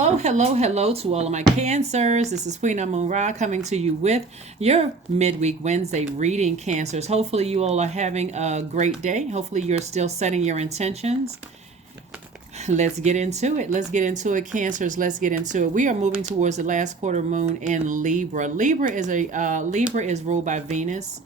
Hello to all of my cancers. This is Queen Amun Ra coming to you with your midweek Wednesday reading, cancers. Hopefully you all are having a great day. Hopefully you're still setting your intentions. Let's get into it. Cancers. Let's get into it. We are moving towards the last quarter moon in Libra. Libra is ruled by Venus.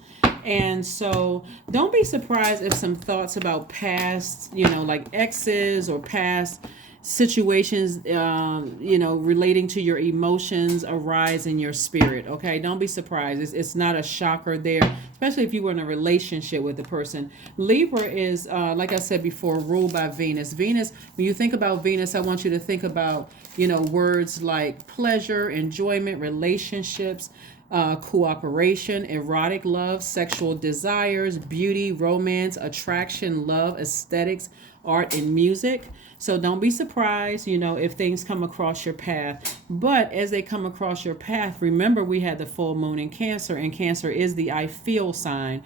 And so don't be surprised if some thoughts about past, like exes or past situations, relating to your emotions arise in your spirit. Okay. Don't be surprised. It's not a shocker there, especially if you were in a relationship with the person. Libra is, like I said before, ruled by Venus. Venus, when you think about Venus, I want you to think about, words like pleasure, enjoyment, relationships, cooperation, erotic love, sexual desires, beauty, romance, attraction, love, aesthetics, art, and music. So don't be surprised, if things come across your path. But as they come across your path, remember we had the full moon in Cancer, and Cancer is the I feel sign.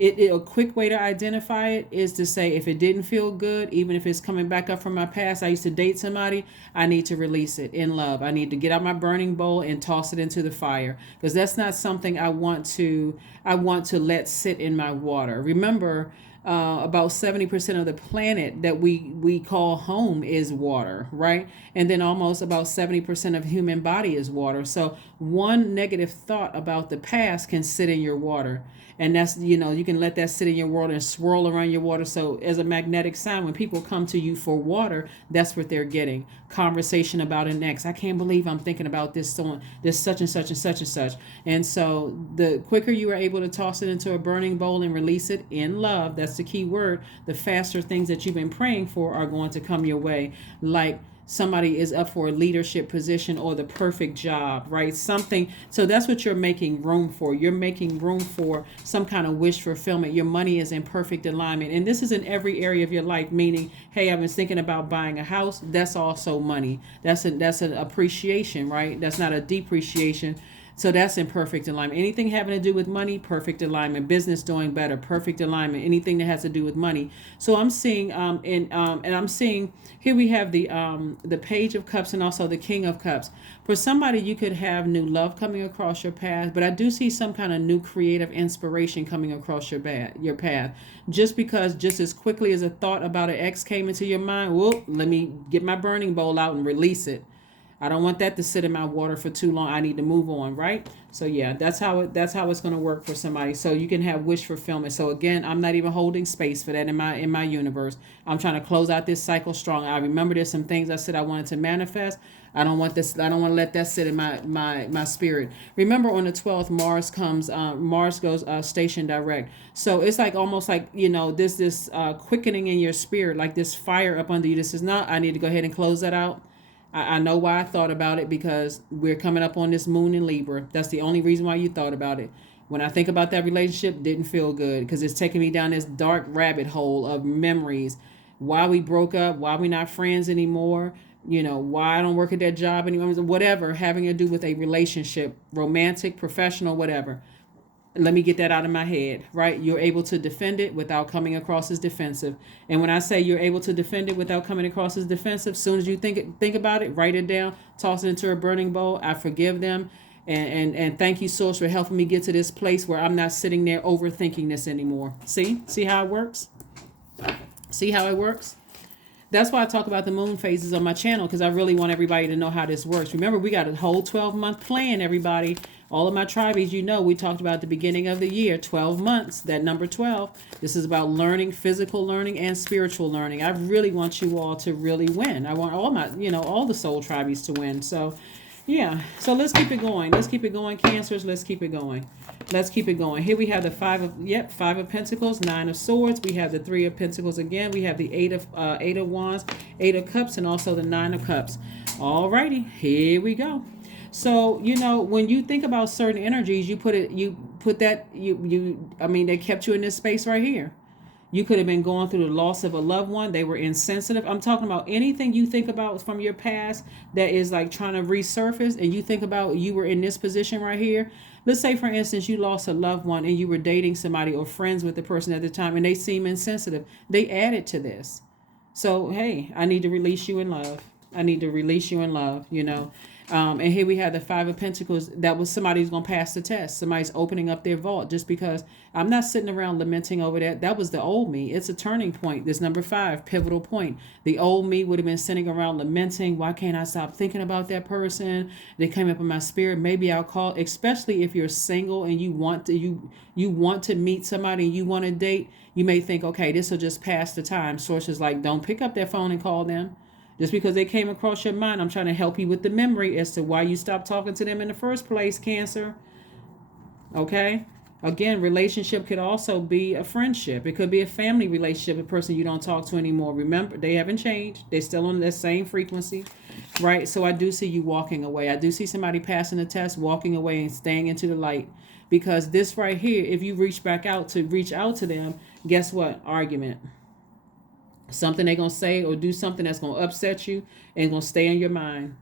A quick way to identify it is to say, if it didn't feel good, even if it's coming back up from my past, I used to date somebody, I need to release it in love. I need to get out my burning bowl and toss it into the fire, because that's not something I want to let sit in my water. Remember, about 70% of the planet that we call home is water, right? And then almost about 70% of human body is water. So one negative thought about the past can sit in your water. And that's, you can let that sit in your water and swirl around your water. So as a magnetic sign, when people come to you for water, that's what they're getting. Conversation about an ex. I can't believe I'm thinking about this such and such and such and such. And so the quicker you are able to toss it into a burning bowl and release it in love, that's the key word, the faster things that you've been praying for are going to come your way. Like somebody is up for a leadership position or the perfect job, right? Something. So that's what you're making room for. You're making room for some kind of wish fulfillment. Your money is in perfect alignment. And this is in every area of your life, meaning, hey, I was thinking about buying a house. That's also money. That's an appreciation, right? That's not a depreciation. So that's in perfect alignment. Anything having to do with money, perfect alignment. Business doing better, perfect alignment. Anything that has to do with money. So I'm seeing, and I'm seeing here we have the Page of Cups and also the King of Cups. For somebody, you could have new love coming across your path, but I do see some kind of new creative inspiration coming across your path. Just as quickly as a thought about an ex came into your mind, well, let me get my burning bowl out and release it. I don't want that to sit in my water for too long. I need to move on, right? So yeah, that's how it's going to work for somebody. So you can have wish fulfillment. So again, I'm not even holding space for that in my universe. I'm trying to close out this cycle strong. I remember there's some things I said I wanted to manifest. I don't want to let that sit in my spirit. Remember, on the 12th, Mars goes station direct. So it's like almost like, this quickening in your spirit, like this fire up under you. This is not, I need to go ahead and close that out. I know why I thought about it, because we're coming up on this moon in Libra. That's the only reason why you thought about it. When I think about that relationship, didn't feel good, because it's taking me down this dark rabbit hole of memories. Why we broke up, why we not friends anymore, why I don't work at that job anymore, whatever having to do with a relationship, romantic, professional, whatever. Let me get that out of my head, right? You're able to defend it without coming across as defensive. And when I say you're able to defend it without coming across as defensive, as soon as you think about it, write it down, toss it into a burning bowl. I forgive them. And thank you, Source, for helping me get to this place where I'm not sitting there overthinking this anymore. See how it works? See how it works? That's why I talk about the moon phases on my channel, because I really want everybody to know how this works. Remember, we got a whole 12-month plan, everybody. All of my tribees, we talked about at the beginning of the year, 12 months, that number 12. This is about learning, physical learning and spiritual learning. I really want you all to really win. I want all the soul tribees to win. So, yeah. So let's keep it going. Cancers. Let's keep it going. Here we have the Five of Pentacles, Nine of Swords. We have the Three of Pentacles again. We have the Eight of Wands, Eight of Cups, and also the Nine of Cups. Alrighty, here we go. So, when you think about certain energies, they kept you in this space right here. You could have been going through the loss of a loved one. They were insensitive. I'm talking about anything you think about from your past that is like trying to resurface, and you think about you were in this position right here. Let's say, for instance, you lost a loved one and you were dating somebody or friends with the person at the time, and they seem insensitive. They added to this. So, hey, I need to release you in love. I need to release you in love, you know. And here we have the Five of Pentacles. That was somebody who's going to pass the test. Somebody's opening up their vault, just because I'm not sitting around lamenting over that. That was the old me. It's a turning point. This number 5, pivotal point. The old me would have been sitting around lamenting, why can't I stop thinking about that person? They came up in my spirit. Maybe I'll call, especially if you're single and you want to, you want to meet somebody and you want to date. You may think, okay, this will just pass the time. Sources like, don't pick up that phone and call them. Just because they came across your mind, I'm trying to help you with the memory as to why you stopped talking to them in the first place, Cancer. Okay? Again, relationship could also be a friendship. It could be a family relationship, a person you don't talk to anymore. Remember, they haven't changed. They're still on the same frequency, right? So I do see you walking away. I do see somebody passing the test, walking away and staying into the light. Because this right here, if you reach out to them, guess what? Argument. Something they're going to say or do something that's going to upset you and going to stay in your mind.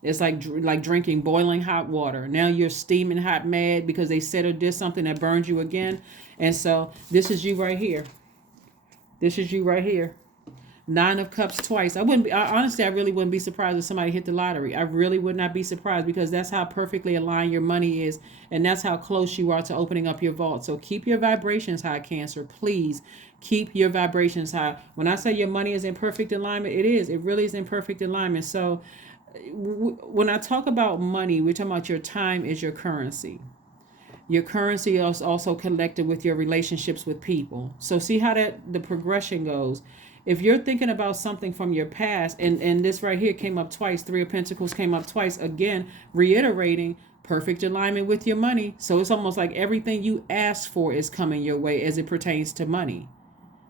It's like drinking boiling hot water. Now you're steaming hot mad because they said or did something that burned you again. And so this is you right here. This is you right here. 9 of Cups twice. Honestly, I really wouldn't be surprised if somebody hit the lottery. I really would not be surprised, because that's how perfectly aligned your money is. And that's how close you are to opening up your vault. So keep your vibrations high, Cancer. Please keep your vibrations high. When I say your money is in perfect alignment, it is. It really is in perfect alignment. So when I talk about money, we're talking about your time is your currency. Your currency is also connected with your relationships with people. So see how the progression goes. If you're thinking about something from your past, and this right here came up twice, 3 of Pentacles came up twice, again, reiterating perfect alignment with your money. So it's almost like everything you asked for is coming your way as it pertains to money.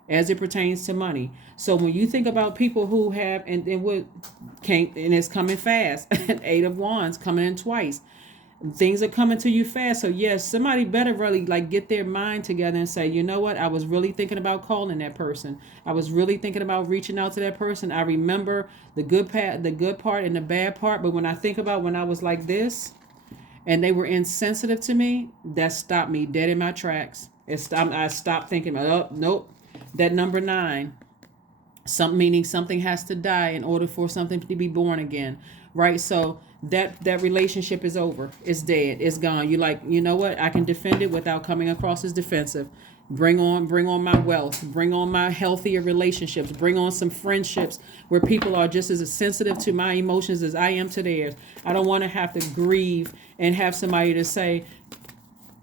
As it pertains to money. So when you think about people who have, and it's coming fast, 8 of Wands coming in twice. Things are coming to you fast. So yes, somebody better really get their mind together and say, you know what? I was really thinking about calling that person. I was really thinking about reaching out to that person. I remember the good part and the bad part. But when I think about when I was like this and they were insensitive to me, that stopped me dead in my tracks. I stopped thinking, oh, nope. That number 9, meaning something has to die in order for something to be born again, right? So that relationship is over. It's dead. It's gone. You you know what? I can defend it without coming across as defensive. Bring on my wealth. Bring on my healthier relationships. Bring on some friendships where people are just as sensitive to my emotions as I am to theirs. I don't want to have to grieve and have somebody to say,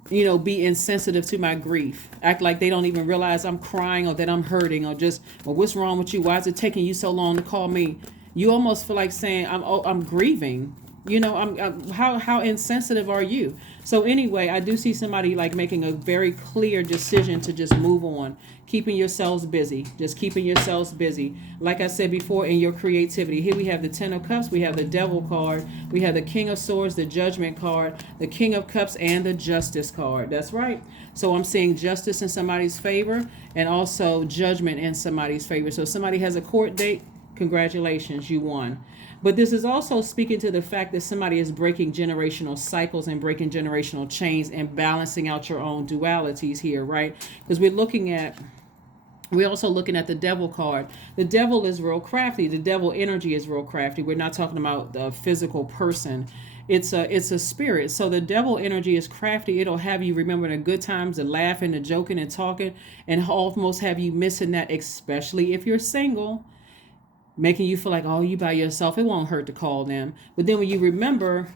be insensitive to my grief. Act like they don't even realize I'm crying or that I'm hurting, or just, well, what's wrong with you? Why is it taking you so long to call me? You almost feel like saying, I'm grieving. How insensitive are you? So anyway, I do see somebody making a very clear decision to just move on, keeping yourselves busy, just keeping yourselves busy. Like I said before, in your creativity. Here we have the 10 of Cups, we have the Devil card, we have the King of Swords, the Judgment card, the King of Cups, and the Justice card. That's right. So I'm seeing justice in somebody's favor and also judgment in somebody's favor. So if somebody has a court date, congratulations, you won. But this is also speaking to the fact that somebody is breaking generational cycles and breaking generational chains and balancing out your own dualities here, right? Because we're also looking at the Devil card. The Devil is real crafty. The Devil energy is real crafty. We're not talking about the physical person. It's a spirit. So the Devil energy is crafty. It'll have you remembering the good times, the laughing, the joking and talking, and almost have you missing that, especially if you're single. Making you feel like, oh, you by yourself. It won't hurt to call them. But then when you remember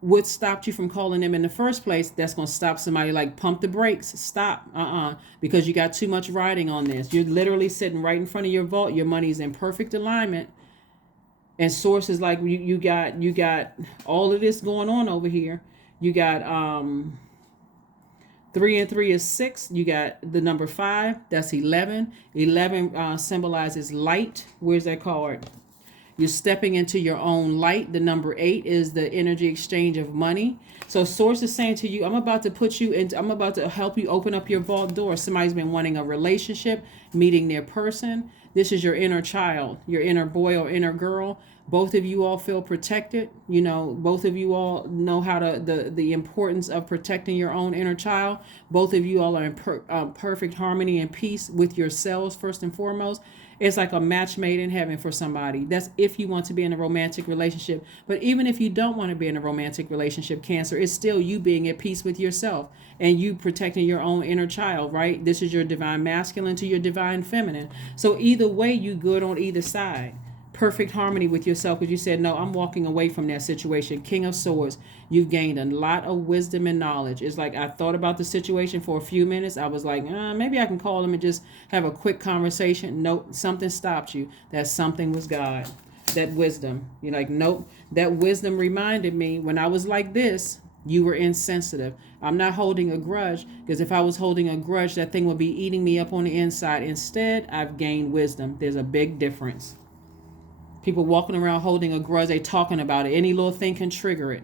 what stopped you from calling them in the first place, that's going to stop somebody. Pump the brakes. Stop. Because you got too much riding on this. You're literally sitting right in front of your vault. Your money's in perfect alignment. And sources you got all of this going on over here. You got 3 and 3 is 6. You got the number 5. That's 11. 11 symbolizes light. Where's that card? You're stepping into your own light. The number 8 is the energy exchange of money. So source is saying to you, I'm about to help you open up your vault door. Somebody's been wanting a relationship, meeting their person. This is your inner child, your inner boy or inner girl. Both of you all feel protected. Both of you all know how the importance of protecting your own inner child. Both of you all are in perfect harmony and peace with yourselves first and foremost. It's like a match made in heaven for somebody. That's if you want to be in a romantic relationship. But even if you don't want to be in a romantic relationship, Cancer, it's still you being at peace with yourself and you protecting your own inner child, right? This is your divine masculine to your divine feminine. So either way, you good on either side. Perfect harmony with yourself because you said, no, I'm walking away from that situation. King of Swords, you've gained a lot of wisdom and knowledge. It's like I thought about the situation for a few minutes. I was like, maybe I can call him and just have a quick conversation. Nope, something stopped you. That something was God. That wisdom. You're like, nope. That wisdom reminded me when I was like this, you were insensitive. I'm not holding a grudge because if I was holding a grudge, that thing would be eating me up on the inside. Instead, I've gained wisdom. There's a big difference. People walking around holding a grudge, they talking about it. Any little thing can trigger it.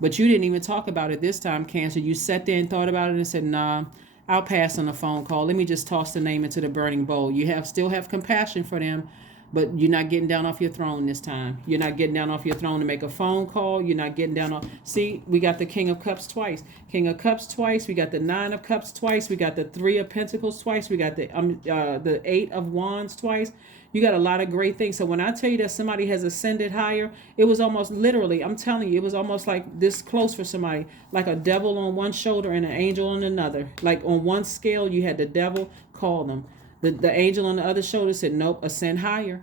But you didn't even talk about it this time, Cancer. You sat there and thought about it and said, nah, I'll pass on a phone call. Let me just toss the name into the burning bowl. You still have compassion for them, but you're not getting down off your throne this time. You're not getting down off your throne to make a phone call. You're not getting down off. See, we got the King of Cups twice. King of Cups twice. We got the Nine of Cups twice. We got the Three of Pentacles twice. We got the Eight of Wands twice. You got a lot of great things. So when I tell you that somebody has ascended higher, it was almost literally, I'm telling you, it was almost like this close for somebody, like a devil on one shoulder and an angel on another. Like on one scale, you had the devil, call them. The angel on the other shoulder said, nope, ascend higher.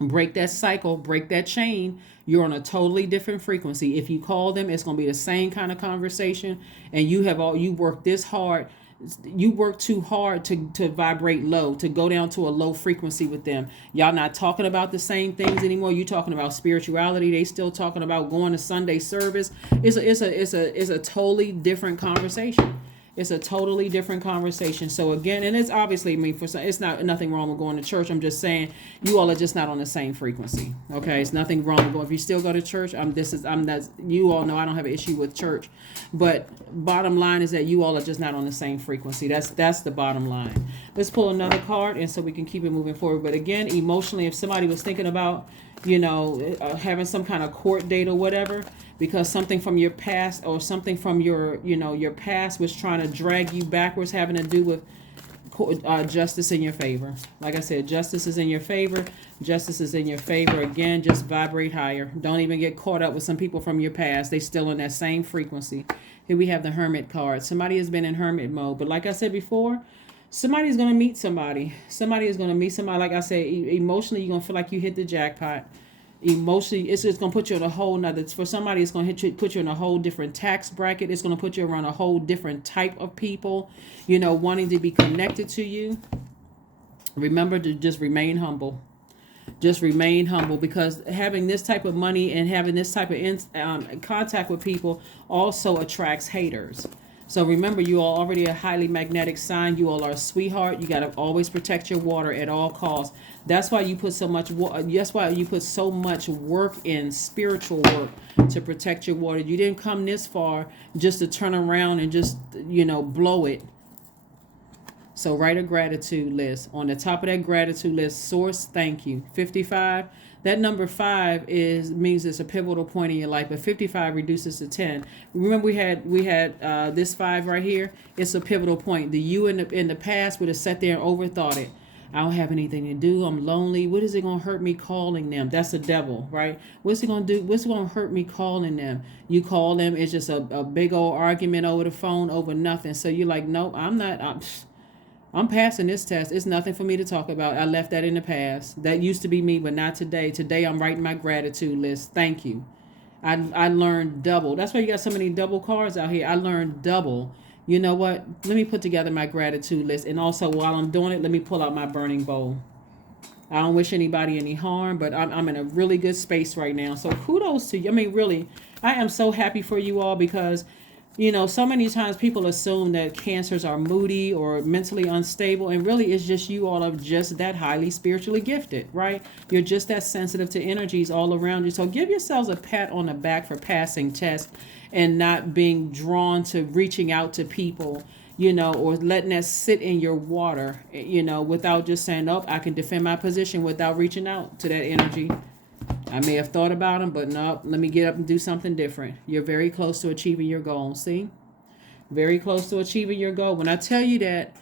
Break that cycle, break that chain. You're on a totally different frequency. If you call them, it's going to be the same kind of conversation. And you worked this hard. You work too hard to vibrate low, to go down to a low frequency with them. Y'all not talking about the same things anymore. You talking about spirituality. They still talking about going to Sunday service. It's a totally different conversation. It's a totally different conversation. So again, and it's obviously, I mean, it's not nothing wrong with going to church. I'm just saying you all are just not on the same frequency. Okay, it's nothing wrong with going. If you still go to church, you all know I don't have an issue with church, but bottom line is that you all are just not on the same frequency. That's the bottom line. Let's pull another card, and so we can keep it moving forward. But again, emotionally, if somebody was thinking about, having some kind of court date or whatever, because something from your past or something from your past was trying to drag you backwards, having to do with justice in your favor. Like I said, justice is in your favor. Justice is in your favor. Again, just vibrate higher. Don't even get caught up with some people from your past. They still in that same frequency. Here we have the Hermit card. Somebody has been in hermit mode. But like I said before, somebody's going to meet somebody. Somebody is going to meet somebody. Like I said, emotionally, you're going to feel like you hit the jackpot. Emotionally, it's just going to put you in a whole nother, for somebody, it's going to put you in a whole different tax bracket. It's going to put you around a whole different type of people, wanting to be connected to you. Remember to just remain humble. Just remain humble, because having this type of money and having this type of contact with people also attracts haters. So remember, you are already a highly magnetic sign. You all are a sweetheart. You got to always protect your water at all costs. That's why you put so much. That's why you put so much work in, spiritual work, to protect your water. You didn't come this far just to turn around and just blow it. So write a gratitude list. On the top of that gratitude list, source, thank you. 55. That number 5 means it's a pivotal point in your life, but 55 reduces to 10. Remember, we had this 5 right here. It's a pivotal point. The you in the past would have sat there and overthought it. I don't have anything to do. I'm lonely. What is it going to hurt me calling them? That's the devil, right? What's it going to do? What's going to hurt me calling them? You call them, it's just a big old argument over the phone over nothing. So you're like, nope, I'm passing this test. It's nothing for me to talk about. I left that in the past. That used to be me, but not today. Today I'm writing my gratitude list. Thank you. I learned double. That's why you got so many double cards out here. I learned double. You know what? Let me put together my gratitude list. And also, while I'm doing it, let me pull out my burning bowl. I don't wish anybody any harm, but I'm in a really good space right now. So kudos to you. I mean, really, I am so happy for you all, because so many times people assume that cancers are moody or mentally unstable, and really it's just you all are just that highly spiritually gifted, right? You're just that sensitive to energies all around you. So give yourselves a pat on the back for passing tests and not being drawn to reaching out to people, or letting that sit in your water, without just saying, oh, I can defend my position, without reaching out to that energy. I may have thought about them, but no, let me get up and do something different. You're very close to achieving your goal. See? Very close to achieving your goal. When I tell you that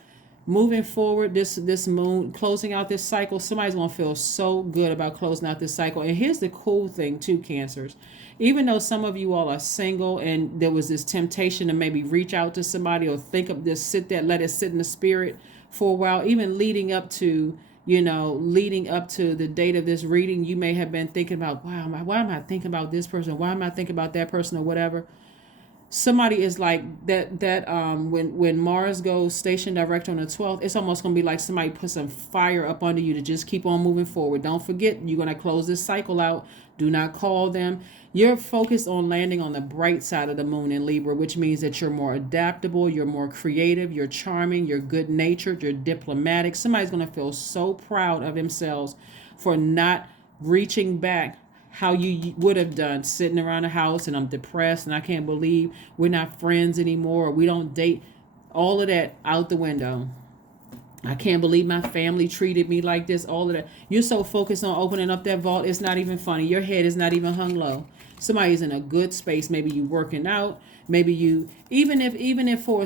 moving forward, this moon closing out this cycle, somebody's gonna feel so good about closing out this cycle. And here's the cool thing too, Cancers. Even though some of you all are single and there was this temptation to maybe reach out to somebody or think of this, sit there, let it sit in the spirit for a while, even leading up to the date of this reading, you may have been thinking about, wow, why am I thinking about this person? Why am I thinking about that person or whatever? Somebody is like that when Mars goes station direct on the 12th, it's almost going to be like somebody put some fire up under you to just keep on moving forward. Don't forget, you're going to close this cycle out. Do not call them. You're focused on landing on the bright side of the moon in Libra, which means that you're more adaptable, you're more creative, you're charming, you're good natured, you're diplomatic. Somebody's going to feel so proud of themselves for not reaching back how you would have done sitting around the house and I'm depressed and I can't believe we're not friends anymore or we don't date. All of that out the window. I can't believe my family treated me like this. All of that. You're so focused on opening up that vault, it's not even funny. Your head is not even hung low. Somebody's in a good space. Maybe you working out. Maybe you, even if for,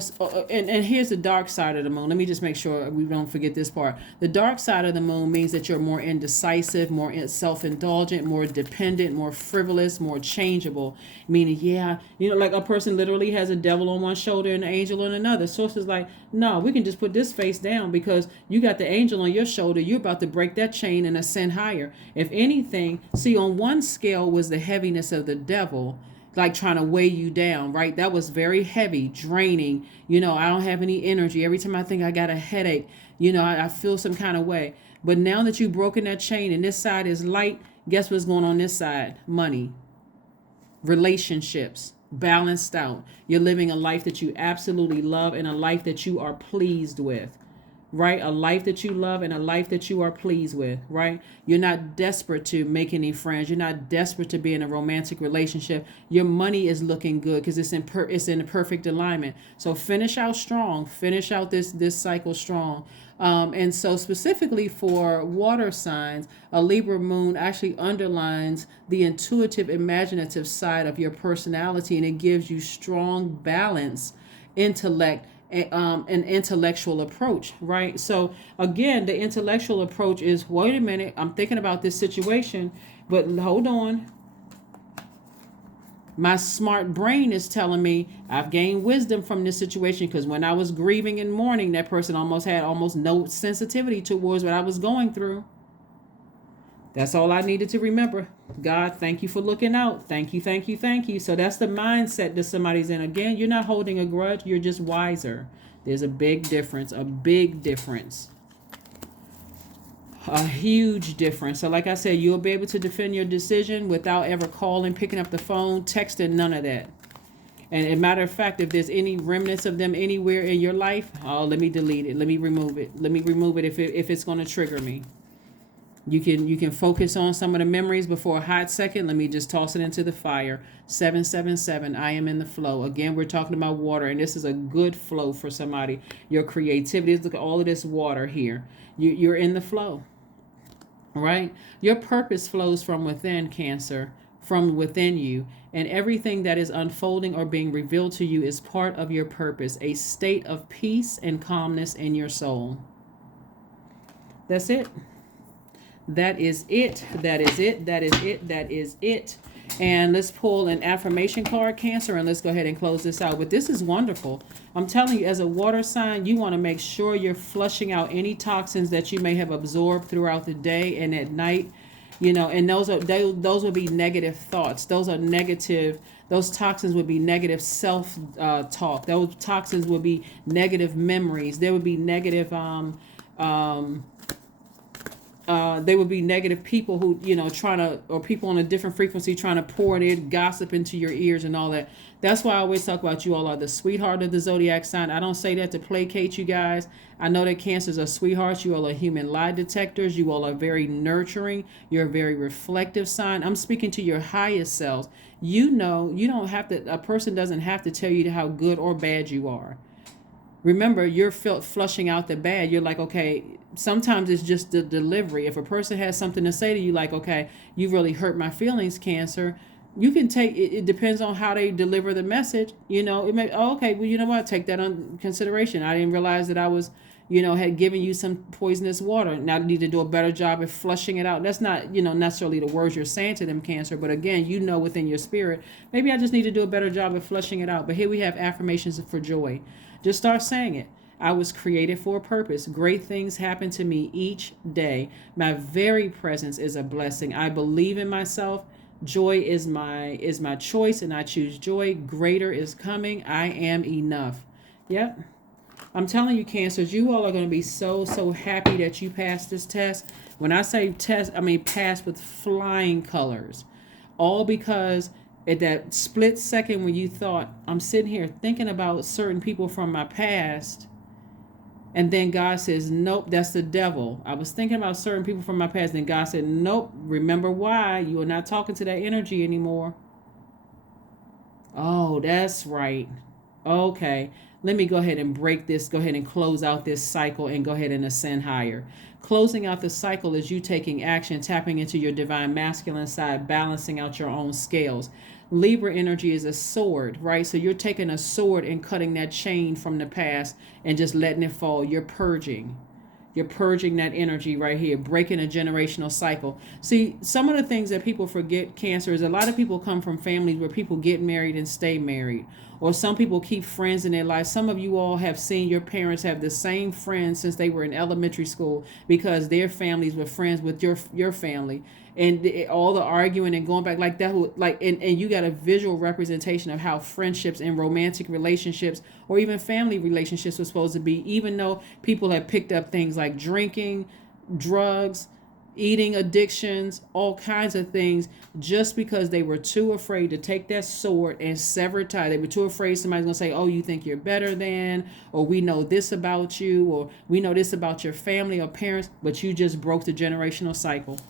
and here's the dark side of the moon. Let me just make sure we don't forget this part. The dark side of the moon means that you're more indecisive, more self-indulgent, more dependent, more frivolous, more changeable. Meaning, yeah, like a person literally has a devil on one shoulder and an angel on another. Source is like, no, we can just put this face down because you got the angel on your shoulder. You're about to break that chain and ascend higher. If anything, see, on one scale was the heaviness of the devil, like trying to weigh you down, right? That was very heavy, draining. I don't have any energy. Every time I think I got a headache, I feel some kind of way. But now that you've broken that chain and this side is light, guess what's going on this side? Money, relationships, balanced out. You're living a life that you absolutely love and a life that you are pleased with. Right? A life that you love and a life that you are pleased with, right? You're not desperate to make any friends. You're not desperate to be in a romantic relationship. Your money is looking good because it's in a perfect alignment. So finish out strong. Finish out this cycle strong. And so specifically for water signs, a Libra moon actually underlines the intuitive, imaginative side of your personality, and it gives you strong balance, intellect, an intellectual approach, right? So again, the intellectual approach is, wait a minute, I'm thinking about this situation, but hold on. My smart brain is telling me I've gained wisdom from this situation because when I was grieving and mourning, that person had almost no sensitivity towards what I was going through. That's all I needed to remember. God, thank you for looking out. Thank you, thank you, thank you. So that's the mindset that somebody's in. Again, you're not holding a grudge. You're just wiser. There's a big difference, a huge difference. So like I said, you'll be able to defend your decision without ever calling, picking up the phone, texting, none of that. And as a matter of fact, if there's any remnants of them anywhere in your life, let me delete it. Let me remove it. Let me remove it if it's going to trigger me. You can focus on some of the memories before a hot second. Let me just toss it into the fire. 777, I am in the flow. Again, we're talking about water, and this is a good flow for somebody. Your creativity, look at all of this water here. You're in the flow, right? Your purpose flows from within, Cancer, from within you. And everything that is unfolding or being revealed to you is part of your purpose, a state of peace and calmness in your soul. That's it. That is it. That is it. That is it. That is it. And let's pull an affirmation card, Cancer, and let's go ahead and close this out. But this is wonderful. I'm telling you, as a water sign, you want to make sure you're flushing out any toxins that you may have absorbed throughout the day and at night. And those would be negative thoughts. Those toxins would be negative self-talk. Those toxins would be negative memories. There would be negative they would be negative people who, or people on a different frequency trying to pour their gossip into your ears and all that. That's why I always talk about you all are the sweetheart of the zodiac sign. I don't say that to placate you guys. I know that Cancers are sweethearts. You all are human lie detectors. You all are very nurturing. You're a very reflective sign. I'm speaking to your highest selves. You don't have to, a person doesn't have to tell you how good or bad you are. Remember, you're flushing out the bad. You're like, okay, sometimes it's just the delivery. If a person has something to say to you, like, okay, you really hurt my feelings, Cancer, you can take it. It depends on how they deliver the message. It may, okay, well, you know what? Take that on consideration. I didn't realize that I was, had given you some poisonous water. Now you need to do a better job of flushing it out. That's not, necessarily the words you're saying to them, Cancer, but again, within your spirit, maybe I just need to do a better job of flushing it out. But here we have affirmations for joy. Just start saying it. I was created for a purpose. Great things happen to me each day. My very presence is a blessing. I believe in myself. Joy is my choice, and I choose joy. Greater is coming. I am enough. Yep. I'm telling you, Cancers, you all are going to be so happy that you passed this test. When I say test, I mean pass with flying colors. All because at that split second when you thought, I'm sitting here thinking about certain people from my past, and then God says, nope, that's the devil. I was thinking about certain people from my past, and God said, nope, remember why. You are not talking to that energy anymore. Oh, that's right. Okay, let me go ahead and break this. Go ahead and close out this cycle and go ahead and ascend higher. Closing out the cycle is you taking action, tapping into your divine masculine side, balancing out your own scales. Libra energy is a sword, right? So you're taking a sword and cutting that chain from the past and just letting it fall. You're purging. You're purging that energy right here, breaking a generational cycle. See, some of the things that people forget, Cancer, is a lot of people come from families where people get married and stay married. Or some people keep friends in their life. Some of you all have seen your parents have the same friends since they were in elementary school because their families were friends with your family. And all the arguing and going back like that, and you got a visual representation of how friendships and romantic relationships or even family relationships were supposed to be, even though people have picked up things like drinking, drugs, eating addictions, all kinds of things, just because they were too afraid to take that sword and sever tie. They were too afraid somebody's going to say, oh, you think you're better than, or we know this about you, or we know this about your family or parents, but you just broke the generational cycle.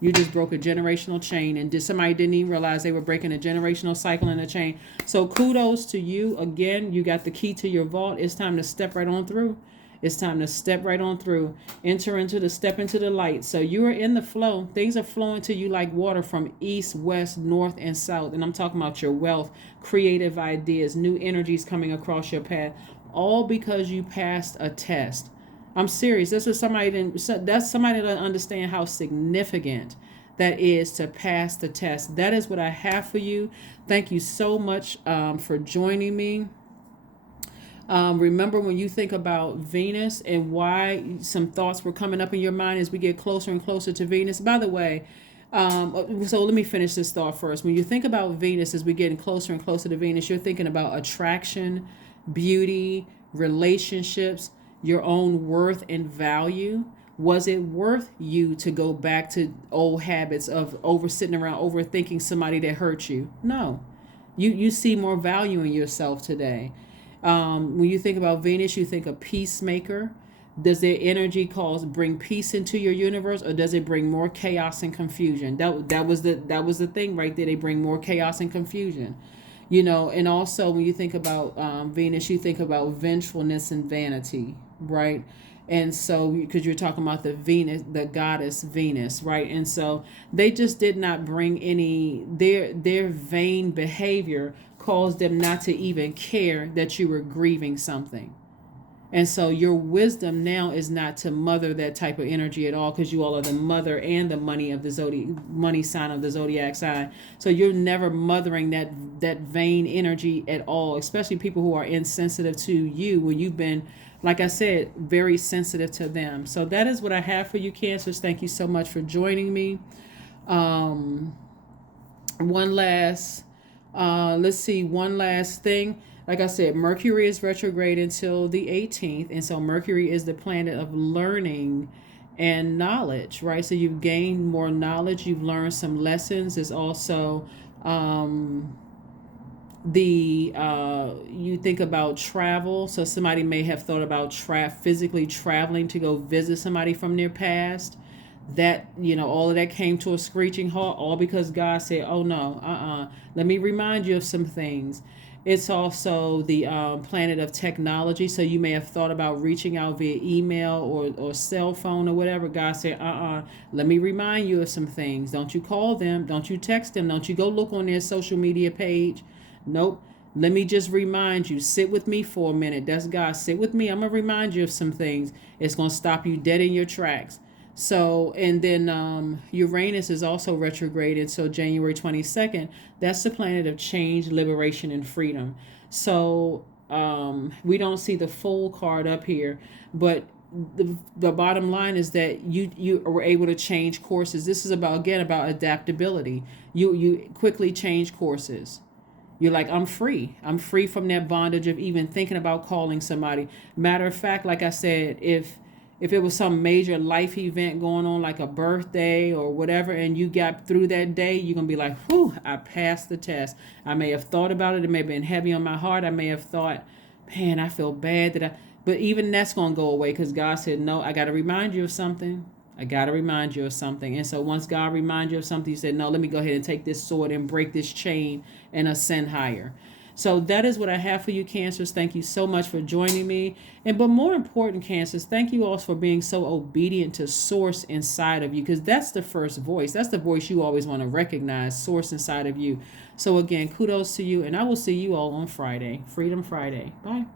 You just broke a generational chain, and somebody didn't even realize they were breaking a generational cycle in a chain. So kudos to you. Again, you got the key to your vault. It's time to step right on through. It's time to step right on through. Step into the light. So you are in the flow. Things are flowing to you like water from east, west, north, and south. And I'm talking about your wealth, creative ideas, new energies coming across your path, all because you passed a test. I'm serious. That's somebody doesn't understand how significant that is to pass the test. That is what I have for you. Thank you so much for joining me. Remember, when you think about Venus and why some thoughts were coming up in your mind as we get closer and closer to Venus. By the way, so let me finish this thought first. When you think about Venus as we're getting closer and closer to Venus, you're thinking about attraction, beauty, relationships, your own worth and value. Was it worth you to go back to old habits of sitting around overthinking somebody that hurt you? No. You see more value in yourself today. When you think about Venus, you think a peacemaker. Does their energy bring peace into your universe, or does it bring more chaos and confusion? That was the thing right there. They bring more chaos and confusion. And also when you think about Venus, you think about vengefulness and vanity, right? And so, because you're talking about the goddess Venus, right? And so they just did not bring their vain behavior caused them not to even care that you were grieving something. And so your wisdom now is not to mother that type of energy at all, because you all are the mother and the money sign of the zodiac sign. So you're never mothering that vain energy at all, especially people who are insensitive to you when you've been, like I said, very sensitive to them. So that is what I have for you, Cancers. Thank you so much for joining me. One last thing. Like I said, Mercury is retrograde until the 18th. And so Mercury is the planet of learning and knowledge, right? So you've gained more knowledge. You've learned some lessons. There's also you think about travel. So somebody may have thought about physically traveling to go visit somebody from their past. That, all of that came to a screeching halt, all because God said, oh no, let me remind you of some things. It's also the planet of technology. So you may have thought about reaching out via email or cell phone or whatever. God said, let me remind you of some things. Don't you call them. Don't you text them. Don't you go look on their social media page. Nope. Let me just remind you, sit with me for a minute. That's God. Sit with me. I'm going to remind you of some things. It's going to stop you dead in your tracks. So, and then Uranus is also retrograded. So, January 22nd, that's the planet of change, liberation, and freedom. So, we don't see the full card up here, but the bottom line is that you were able to change courses. This is about, again, about adaptability. You quickly change courses. You're like, I'm free. I'm free from that bondage of even thinking about calling somebody. Matter of fact, like I said, if it was some major life event going on, like a birthday or whatever, and you got through that day, you're going to be like, whew, I passed the test. I may have thought about it. It may have been heavy on my heart. I may have thought, man, I feel bad that but even that's going to go away because God said, no, I got to remind you of something. I got to remind you of something. And so once God reminds you of something, he said, no, let me go ahead and take this sword and break this chain and ascend higher. So that is what I have for you, Cancers. Thank you so much for joining me. But more important, Cancers, thank you all for being so obedient to Source inside of you, because that's the first voice. That's the voice you always want to recognize, Source inside of you. So again, kudos to you, and I will see you all on Friday, Freedom Friday. Bye.